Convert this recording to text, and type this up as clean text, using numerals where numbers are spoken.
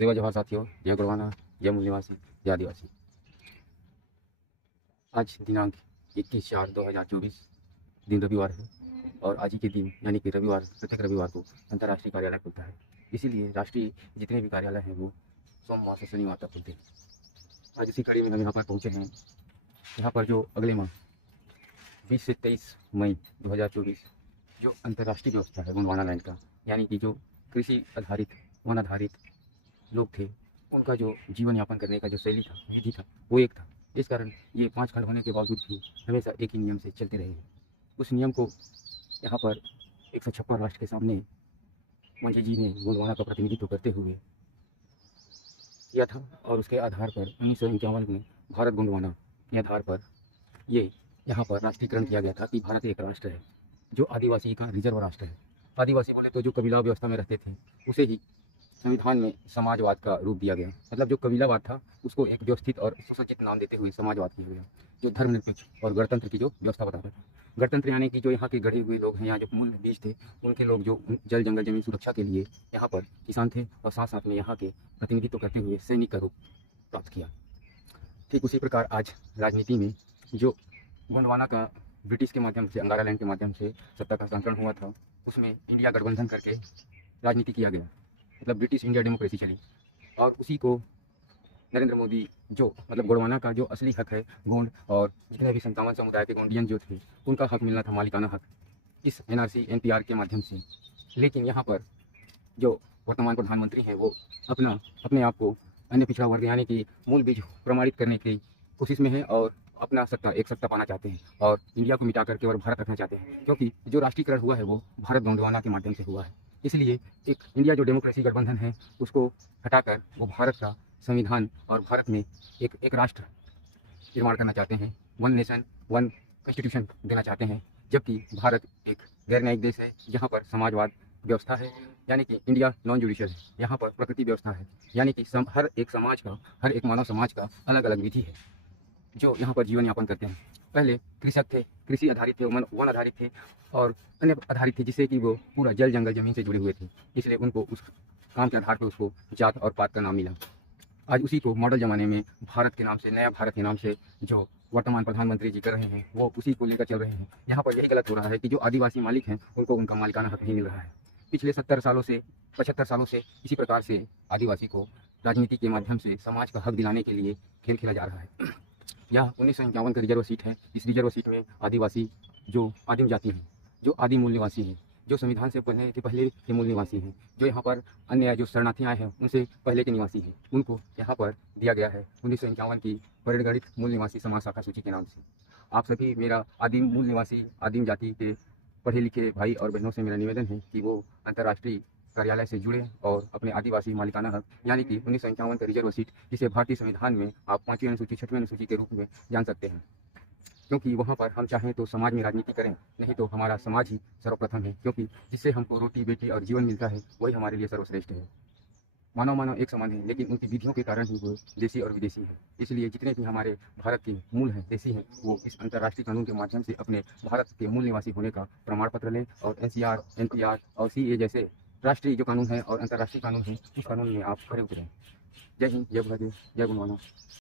सेवा जवाहर साथियों, जय गुरुवाना, जय मूल निवासी, जय आदिवासी। आज दिनांक 21/4/2024 दिन रविवार है और आज ही के दिन यानी कि रविवार प्रत्येक रविवार को अंतर्राष्ट्रीय कार्यालय खुलता है। इसीलिए राष्ट्रीय जितने भी कार्यालय हैं वो सोमवार से शनिवार तक खुलते हैं। आज इसी कड़ी में हम यहाँ पर पहुँचे हैं। यहाँ पर जो अगले माह 20 से 23 मई 2024 जो अंतर्राष्ट्रीय व्यवस्था है गोंडवाना लैंड का, यानी कि जो कृषि आधारित वन आधारित लोग थे, उनका जो जीवन यापन करने का जो शैली था, विधि था, वो एक था। इस कारण ये 5 खंड होने के बावजूद भी हमेशा एक ही नियम से चलते रहे हैं। उस नियम को यहाँ पर 156 राष्ट्र के सामने मंझी जी ने गोंडवाना का प्रतिनिधित्व करते हुए किया था और उसके आधार पर 1951 में भारत गोंडवाना के आधार पर ये यहाँ पर राष्ट्रीयकरण किया गया था कि भारत एक राष्ट्र है जो आदिवासी का रिजर्व राष्ट्र है। आदिवासी बोले तो जो कबीला व्यवस्था में रहते थे उसे ही संविधान में समाजवाद का रूप दिया गया। मतलब जो कबीलावाद था उसको एक व्यवस्थित और सुसज्जित नाम देते हुए समाजवाद किया गया, जो धर्मनिरपेक्ष और गणतंत्र की जो व्यवस्था बताता था। गणतंत्र यानी कि जो यहाँ के गढ़े हुए लोग हैं, यहाँ जो मूल बीज थे, उनके लोग जो जल जंगल जमीन सुरक्षा के लिए यहाँ पर किसान थे और साथ साथ में यहाँ के प्रतिनिधित्व करते हुए सैनिक का रूप प्राप्त किया। ठीक उसी प्रकार आज राजनीति में जो गोंडवाना का ब्रिटिश के माध्यम से, अंगारा लैंड के माध्यम से सत्ता का हस्तांतरण हुआ था, उसमें इंडिया गठबंधन करके राजनीति किया गया। मतलब ब्रिटिश इंडिया डेमोक्रेसी चली और उसी को नरेंद्र मोदी जो मतलब गोंडवाना का जो असली हक है, गोंड और जितने भी 57 समुदाय के गोंडियन जो थे उनका हक मिलना था, मालिकाना हक, इस NRC NPR के माध्यम से। लेकिन यहाँ पर जो वर्तमान प्रधानमंत्री हैं वो अपने आप को अन्य पिछड़ा वर्ग यानी कि मूल बीज प्रमाणित करने की कोशिश में है और अपना सत्ता पाना चाहते हैं और इंडिया को मिटा करके और भारत रखना चाहते हैं, क्योंकि जो राष्ट्रीयकरण हुआ है वो भारत गोंडवाना के माध्यम से हुआ है। इसलिए एक इंडिया जो डेमोक्रेसी गठबंधन है उसको हटाकर वो भारत का संविधान और भारत में एक राष्ट्र निर्माण करना चाहते हैं, वन नेशन वन कॉन्स्टिट्यूशन देना चाहते हैं। जबकि भारत एक गैर न्यायिक देश है जहाँ पर समाजवाद व्यवस्था है, यानी कि इंडिया नॉन जुडिशियल है। यहाँ पर प्रकृति व्यवस्था है, यानी कि हर एक समाज का, हर एक मानव समाज का अलग अलग विधि है जो यहाँ पर जीवन यापन करते हैं। पहले कृषक थे, कृषि आधारित थे, वन आधारित थे और अन्य आधारित थे, जिससे कि वो पूरा जल जंगल जमीन से जुड़े हुए थे, इसलिए उनको उस काम के आधार पर उसको जात और पात का नाम मिला। आज उसी को मॉडल ज़माने में भारत के नाम से, नया भारत के नाम से जो वर्तमान प्रधानमंत्री जी कर रहे हैं वो उसी को लेकर चल रहे हैं। यहाँ पर यही गलत हो रहा है कि जो आदिवासी मालिक हैं उनको उनका मालिकाना हक नहीं मिल रहा है। पिछले 70 सालों से 75 सालों से इसी प्रकार से आदिवासी को राजनीति के माध्यम से समाज का हक दिलाने के लिए खेल खेला जा रहा है। यह 1951 का रिजर्व सीट है। इस रिजर्व सीट में आदिवासी जो आदिम जाति हैं, जो आदि मूल निवासी हैं, जो संविधान से पहले के मूल निवासी हैं, जो यहाँ पर अन्य जो शरणार्थी आए हैं उनसे पहले के निवासी हैं, उनको यहाँ पर दिया गया है 1951 की परिगणित मूल निवासी समाज शाखा सूची के नाम से। आप सभी मेरा आदिम मूल निवासी, आदिम जाति के पढ़े लिखे भाई और बहनों से मेरा निवेदन है कि वो अंतर्राष्ट्रीय कार्यालय से जुड़े और अपने आदिवासी मालिकाना हक यानी कि 1951 का रिजर्व सीट, जिसे भारतीय संविधान में आप 5वीं अनुसूची 6वीं अनुसूची के रूप में जान सकते हैं, क्योंकि वहाँ पर हम चाहें तो समाज में राजनीति करें, नहीं तो हमारा समाज ही सर्वप्रथम है, क्योंकि जिससे हमको रोटी बेटी और जीवन मिलता है वही हमारे लिए सर्वश्रेष्ठ है। मानव एक समान है, लेकिन उनकी विधियों के कारण ही वो देसी और विदेशी है। इसलिए जितने भी हमारे भारत के मूल हैं, देसी हैं, वो इस अंतर्राष्ट्रीय कानून के माध्यम से अपने भारत के मूल निवासी होने का प्रमाण पत्र लें और NCR NPR और CA जैसे राष्ट्रीय जो कानून है और अंतर्राष्ट्रीय कानून है उस कानून में आप खड़े उतरें। जय हिंद, जय भारत, जय गोंडवाना।